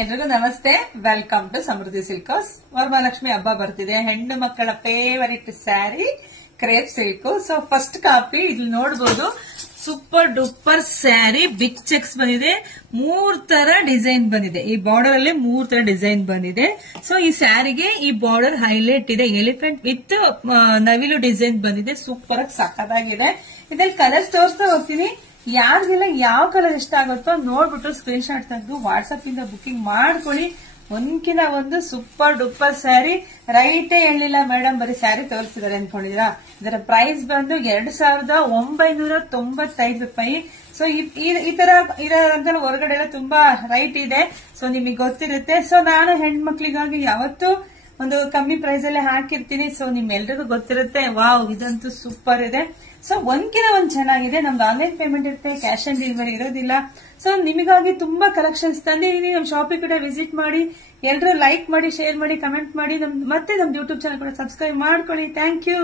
ಎಲ್ರಿಗೂ ನಮಸ್ತೆ. Welcome to Samruddhi silk house. Varamahalakshmi ಹಬ್ಬ ಬರ್ತಿದೆ. ಹೆಣ್ಣು ಮಕ್ಕಳ favourite sari crepe silk. So first copy ಇಲ್ಲಿ ನೋಡಬಹುದು. Super duper sari, big checks ಬಂದಿದೆ. 3 ತರ ಡಿಸೈನ್ ಬಂದಿದೆ. ಈ ಬಾರ್ಡರ್ ಅಲ್ಲಿ 3 ತರ ಡಿಸೈನ್ ಬಂದಿದೆ. ಸೊ ಈ ಸ್ಯಾರಿಗೆ ಈ ಬಾರ್ಡರ್ ಹೈಲೈಟ್ ಇದೆ. ಎಲಿಫೆಂಟ್ ವಿತ್ ನವಿಲು ಡಿಸೈನ್ ಬಂದಿದೆ. ಸೂಪರ್ ಆಗಿ ಸಖತ್ತಾಗಿದೆ. ಇದ್ರಲ್ಲಿ ಕಲರ್ಸ್ ತೋರಿಸ್ತಾ ಹೋಗ್ತೀನಿ. ಯಾರಿಗೆಲ್ಲ ಯಾವ ಕಲರ್ ಇಷ್ಟ ಆಗುತ್ತೋ ನೋಡ್ಬಿಟ್ಟು ಸ್ಕ್ರೀನ್ ಶಾಟ್ ತೆಗೆದು ವಾಟ್ಸ್ಆಪ್ ಇಂದ ಬುಕಿಂಗ್ ಮಾಡ್ಕೊಳ್ಳಿ. ಒಂದ್ಕಿನ ಒಂದು ಸೂಪರ್ ಡೂಪರ್ ಸ್ಯಾರಿ. ರೈಟೇ ಹೇಳಿಲ್ಲ ಮೇಡಮ್, ಬರೀ ಸ್ಯಾರಿ ತೋರಿಸಿದಾರೆ ಅನ್ಕೊಂಡಿದೀರಾ. ಇದರ ಪ್ರೈಸ್ ಬಂದು 2995 ರೂಪಾಯಿ. ಸೊ ಈ ತರ ಇರೋದಂತ ಹೊರಗಡೆ ಎಲ್ಲ ತುಂಬಾ ರೈಟ್ ಇದೆ. ಸೊ ನಿಮಗೆ ಗೊತ್ತಿರುತ್ತೆ. ಸೊ ನಾನು ಹೆಣ್ಮಕ್ಳಿಗಾಗಿ ಯಾವತ್ತೂ ಒಂದು ಕಮ್ಮಿ ಪ್ರೈಸ್ ಅಲ್ಲೇ ಹಾಕಿರ್ತೀನಿ. ಸೊ ನಿಮ್ಮೆಲ್ರಿಗೂ ಗೊತ್ತಿರುತ್ತೆ. ವಾವ್, ಇದಂತೂ ಸೂಪರ್ ಇದೆ. ಸೊ ಒಂದ್ಕಿನ ಒಂದ್ ಚೆನ್ನಾಗಿದೆ. ನಮ್ದು ಆನ್ಲೈನ್ ಪೇಮೆಂಟ್ ಇರುತ್ತೆ, ಕ್ಯಾಶ್ ಆನ್ ಡೆಲಿವರಿ ಇರೋದಿಲ್ಲ. ಸೊ ನಿಮಗಾಗಿ ತುಂಬಾ ಕಲೆಕ್ಷನ್ಸ್ ತಂದಿದ್ದೀನಿ. ನಮ್ ಶಾಪಿಗೆ ಕೂಡ ವಿಸಿಟ್ ಮಾಡಿ. ಎಲ್ಲರೂ ಲೈಕ್ ಮಾಡಿ, ಶೇರ್ ಮಾಡಿ, ಕಮೆಂಟ್ ಮಾಡಿ. ಮತ್ತೆ ನಮ್ದು ಯೂಟ್ಯೂಬ್ ಚಾನಲ್ ಕೂಡ ಸಬ್ಸ್ಕ್ರೈಬ್ ಮಾಡ್ಕೊಳ್ಳಿ. Thank you.